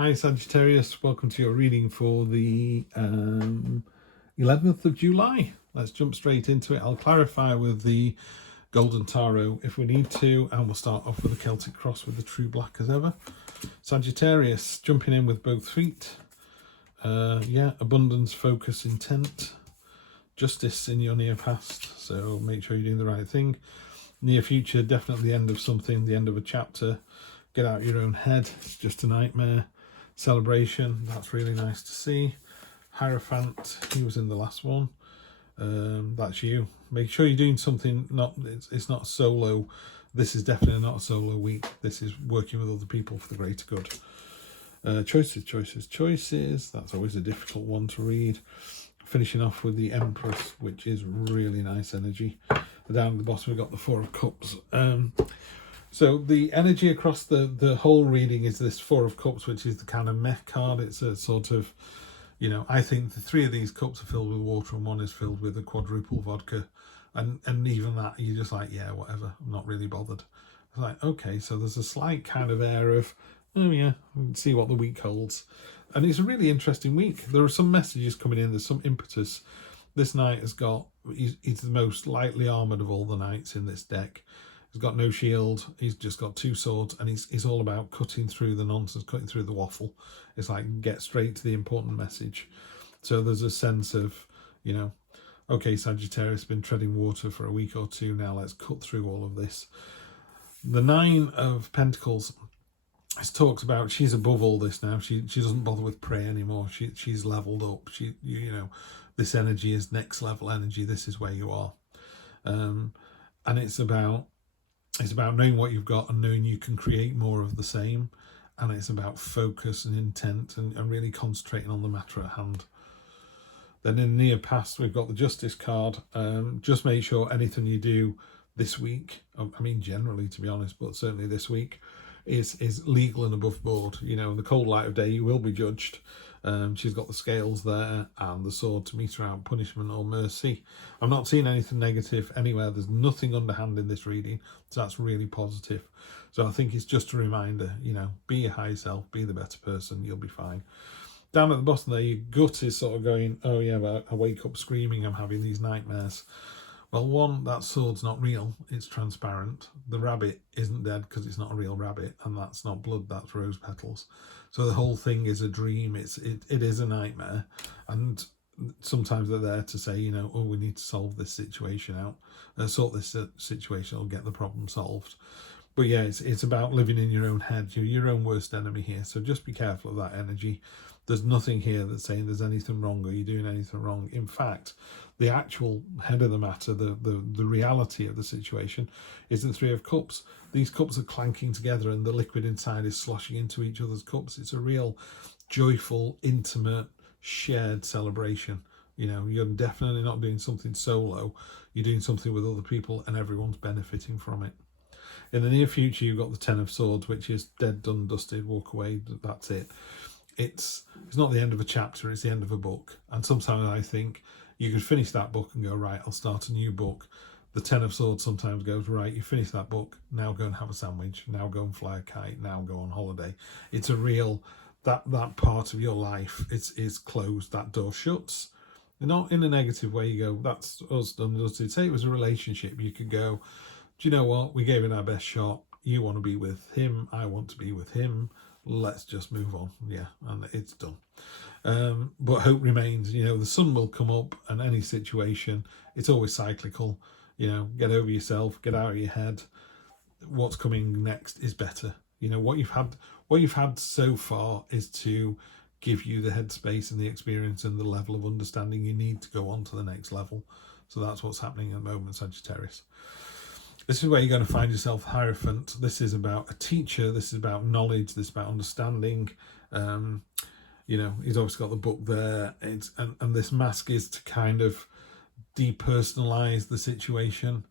Hi Sagittarius, welcome to your reading for the 11th of July. Let's jump straight into it. I'll clarify with the Golden Tarot if we need to, and we'll start off with the Celtic Cross with the True Black as ever. Sagittarius, jumping in with both feet. Abundance, focus, intent, justice in your near past, so make sure you're doing the right thing. Near future, definitely the end of something, the end of a chapter. Get out your own head, it's just a nightmare. Celebration, that's really nice to see. Hierophant, he was in the last one. That's you. Make sure you're doing something, it's not solo. This is definitely not a solo week. This is working with other people for the greater good. Choices. That's always a difficult one to read. Finishing off with the Empress, which is really nice energy. Down at the bottom we've got the Four of Cups. So the energy across the whole reading is this Four of Cups, which is the kind of meh card. It's a sort of, I think the three of these cups are filled with water and one is filled with a quadruple vodka. And even that, you're just like, yeah, whatever, I'm not really bothered. It's like, okay, so there's a slight kind of air of, oh yeah, see what the week holds. And it's a really interesting week. There are some messages coming in, there's some impetus. This knight has got, he's the most lightly armoured of all the knights in this deck. He's got no shield, he's just got two swords, and he's all about cutting through the nonsense, cutting through the waffle. It's like, get straight to the important message. So there's a sense of, okay, Sagittarius has been treading water for a week or two now, let's cut through all of this. The Nine of Pentacles, it talks about she's above all this now. She doesn't bother with prey anymore. She's leveled up. This energy is next level energy. This is where you are. And it's about knowing what you've got and knowing you can create more of the same. And it's about focus and intent and really concentrating on the matter at hand. Then in the near past, we've got the Justice card. Just make sure anything you do this week, I mean generally to be honest, but certainly this week, is legal and above board. In the cold light of day, you will be judged. She's got the scales there and the sword to meter out punishment or mercy. I'm not seeing anything negative anywhere. There's nothing underhand in this reading, so that's really positive. So I think it's just a reminder, be your high self, be the better person, you'll be fine. Down at the bottom there, your gut is sort of going, oh yeah, but I wake up screaming, I'm having these nightmares. Well, one, that sword's not real, it's transparent. The rabbit isn't dead because it's not a real rabbit, and that's not blood, that's rose petals. So the whole thing is a dream, it is a nightmare. And sometimes they're there to say, oh, we need to solve this situation out, sort this situation or get the problem solved. But yeah, it's about living in your own head. You're your own worst enemy here, so just be careful of that energy. There's nothing here that's saying there's anything wrong or you're doing anything wrong. In fact, the actual head of the matter, the reality of the situation is the Three of Cups. These cups are clanking together and the liquid inside is sloshing into each other's cups. It's a real joyful, intimate, shared celebration. You're definitely not doing something solo. You're doing something with other people and everyone's benefiting from it. In the near future, you've got the Ten of Swords, which is dead, done, dusted, walk away, that's it. It's not the end of a chapter, it's the end of a book. And sometimes I think you could finish that book and go, right, I'll start a new book. The Ten of Swords sometimes goes, right, you finish that book, now go and have a sandwich, now go and fly a kite, now go on holiday. It's a real, that part of your life is closed, that door shuts. Not in a negative way, you go, that's us done, dusted. Say it was a relationship, you could go, do you know what, we gave it our best shot, you want to be with him, I want to be with him, let's just move on. Yeah, and it's done. But hope remains. The sun will come up, and any situation, it's always cyclical. Get over yourself, get out of your head. What's coming next is better. What you've had so far is to give you the headspace and the experience and the level of understanding you need to go on to the next level. So that's what's happening at the moment, Sagittarius. This is where you're going to find yourself Hierophant. This is about a teacher. This is about knowledge. This is about understanding. He's obviously got the book there. And this mask is to kind of depersonalize the situation,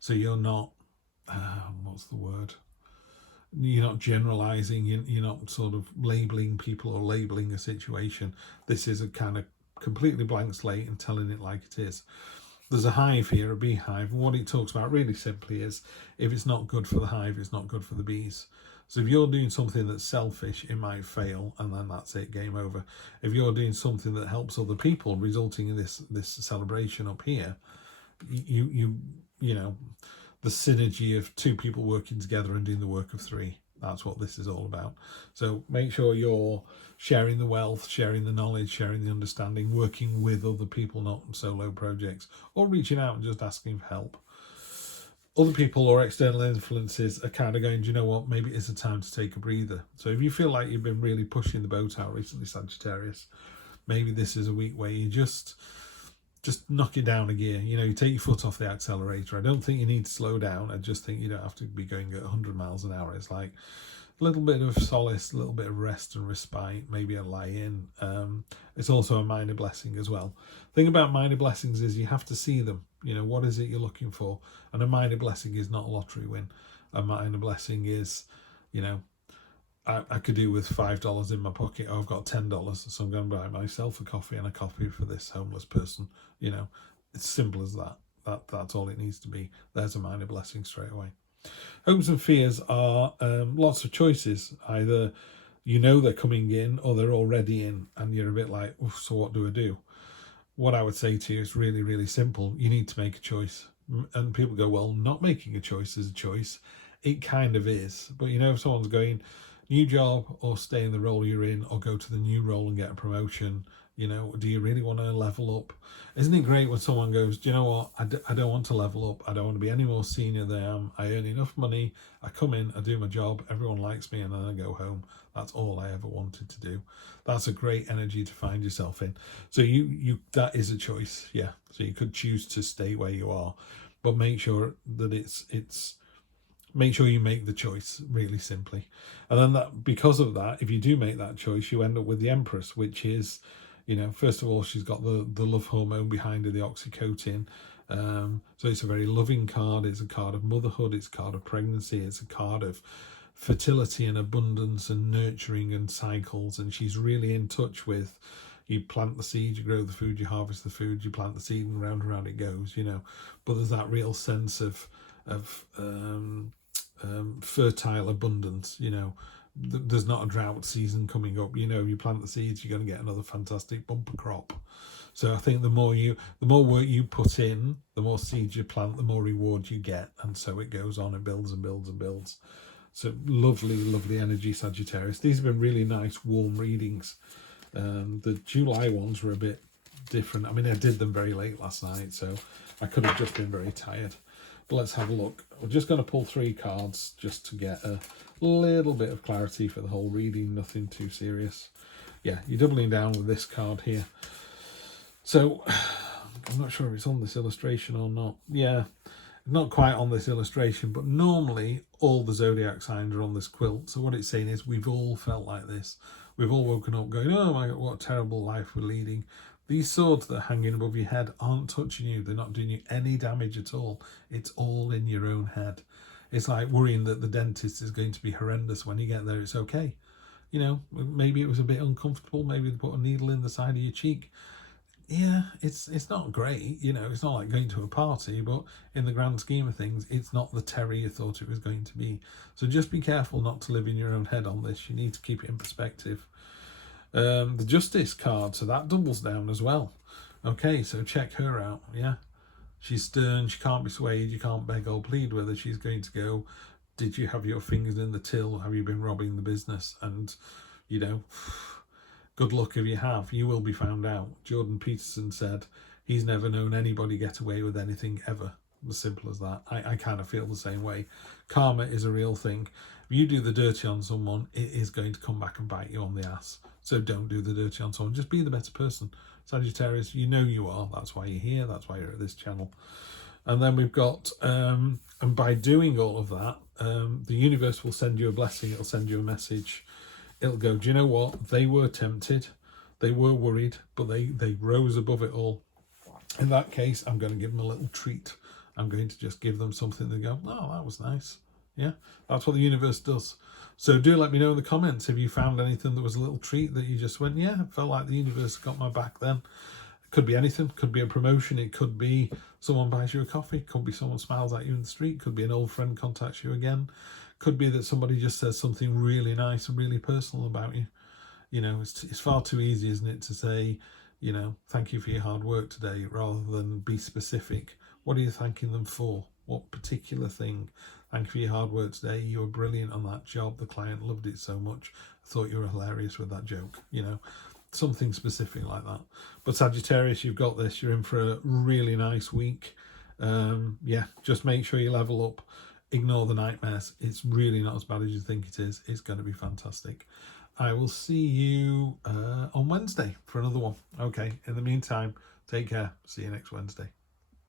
So you're not, what's the word? You're not generalizing. You're not sort of labeling people or labeling a situation. This is a kind of completely blank slate and telling it like it is. There's a hive here, a beehive, and what it talks about really simply is if it's not good for the hive, it's not good for the bees. So if you're doing something that's selfish, it might fail, and then that's it, game over. If you're doing something that helps other people, resulting in this celebration up here, you know, the synergy of two people working together and doing the work of three. That's what this is all about. So make sure you're sharing the wealth, sharing the knowledge, sharing the understanding, working with other people, not solo projects, or reaching out and just asking for help. Other people or external influences are kind of going, do you know what, maybe it's a time to take a breather. So if you feel like you've been really pushing the boat out recently, Sagittarius, maybe this is a week where you just knock it down a gear. You know, you take your foot off the accelerator. I don't think you need to slow down. I just think you don't have to be going at 100 miles an hour. It's like a little bit of solace, a little bit of rest and respite, maybe a lie-in. It's also a minor blessing as well. The thing about minor blessings is you have to see them. You know, what is it you're looking for? And a minor blessing is not a lottery win. A minor blessing is, you know, I could do with $5 in my pocket. Oh, I've got $10, so I'm going to buy myself a coffee and a coffee for this homeless person. You know, it's simple as that. That's all it needs to be. There's a minor blessing straight away. Hopes and fears are lots of choices. Either you know they're coming in or they're already in, and you're a bit like, so what do I do? What I would say to you is really, really simple. You need to make a choice. And people go, well, not making a choice is a choice. It kind of is. But, you know, if someone's going, new job or stay in the role you're in or go to the new role and get a promotion, you know, do you really want to level up? Isn't it great when someone goes, do you know what, I don't want to level up, I don't want to be any more senior than I am, I earn enough money, I come in, I do my job, everyone likes me, and then I go home. That's all I ever wanted to do. That's a great energy to find yourself in. So you that is a choice, yeah. So you could choose to stay where you are, but make sure that it's make sure you make the choice, really simply. And then that, because of that, if you do make that choice, you end up with the Empress, which is, you know, first of all, she's got the love hormone behind her, the oxytocin. So it's a very loving card. It's a card of motherhood. It's a card of pregnancy. It's a card of fertility and abundance and nurturing and cycles. And she's really in touch with, you plant the seed, you grow the food, you harvest the food, you plant the seed, and round and round it goes, you know. But there's that real sense of fertile abundance, you know. There's not a drought season coming up, you know. You plant the seeds, you're going to get another fantastic bumper crop. So I think the more work you put in, the more seeds you plant, the more reward you get, and so it goes on and builds and builds and builds. So lovely energy, Sagittarius. These have been really nice warm readings. The July ones were a bit different. I mean, I did them very late last night, so I could have just been very tired. But let's have a look. We're just going to pull 3 cards just to get a little bit of clarity for the whole reading. Nothing too serious. Yeah, you're doubling down with this card here. So I'm not sure if it's on this illustration or not. Yeah, not quite on this illustration, but normally all the zodiac signs are on this quilt. So what it's saying is we've all felt like this. We've all woken up going, oh my God, what a terrible life we're leading. These swords that are hanging above your head aren't touching you. They're not doing you any damage at all. It's all in your own head. It's like worrying that the dentist is going to be horrendous. When you get there, it's okay. You know, maybe it was a bit uncomfortable. Maybe they put a needle in the side of your cheek. Yeah, it's not great. You know, it's not like going to a party, but in the grand scheme of things, it's not the terror you thought it was going to be. So just be careful not to live in your own head on this. You need to keep it in perspective. The Justice card, so that doubles down as well. Okay, so check her out. Yeah, she's stern, she can't be swayed, you can't beg or plead with her. She's going to go, did you have your fingers in the till? Have you been robbing the business? And, you know, good luck if you have. You will be found out. Jordan Peterson said he's never known anybody get away with anything ever. As simple as that. I kind of feel the same way. Karma is a real thing. If you do the dirty on someone, it is going to come back and bite you on the ass. So don't do the dirty on someone. Just be the better person. Sagittarius, you know you are. That's why you're here. That's why you're at this channel. And then we've got, and by doing all of that, the universe will send you a blessing. It'll send you a message. It'll go, do you know what? They were tempted. They were worried, but they rose above it all. In that case, I'm going to give them a little treat. I'm going to just give them something to go, oh, that was nice. Yeah, that's what the universe does. So do let me know in the comments if you found anything that was a little treat that you just went, yeah, it felt like the universe got my back then. It could be anything. It could be a promotion. It could be someone buys you a coffee. It could be someone smiles at you in the street. It could be an old friend contacts you again. It Could be that somebody just says something really nice and really personal about you. You know, it's far too easy, isn't it, to say, you know, thank you for your hard work today, rather than be specific. What are you thanking them for? What particular thing? Thank you for your hard work today. You were brilliant on that job. The client loved it so much. I thought you were hilarious with that joke. You know, something specific like that. But Sagittarius, you've got this. You're in for a really nice week. Yeah, just make sure you level up. Ignore the nightmares. It's really not as bad as you think it is. It's going to be fantastic. I will see you on Wednesday for another one. Okay, in the meantime, take care. See you next Wednesday.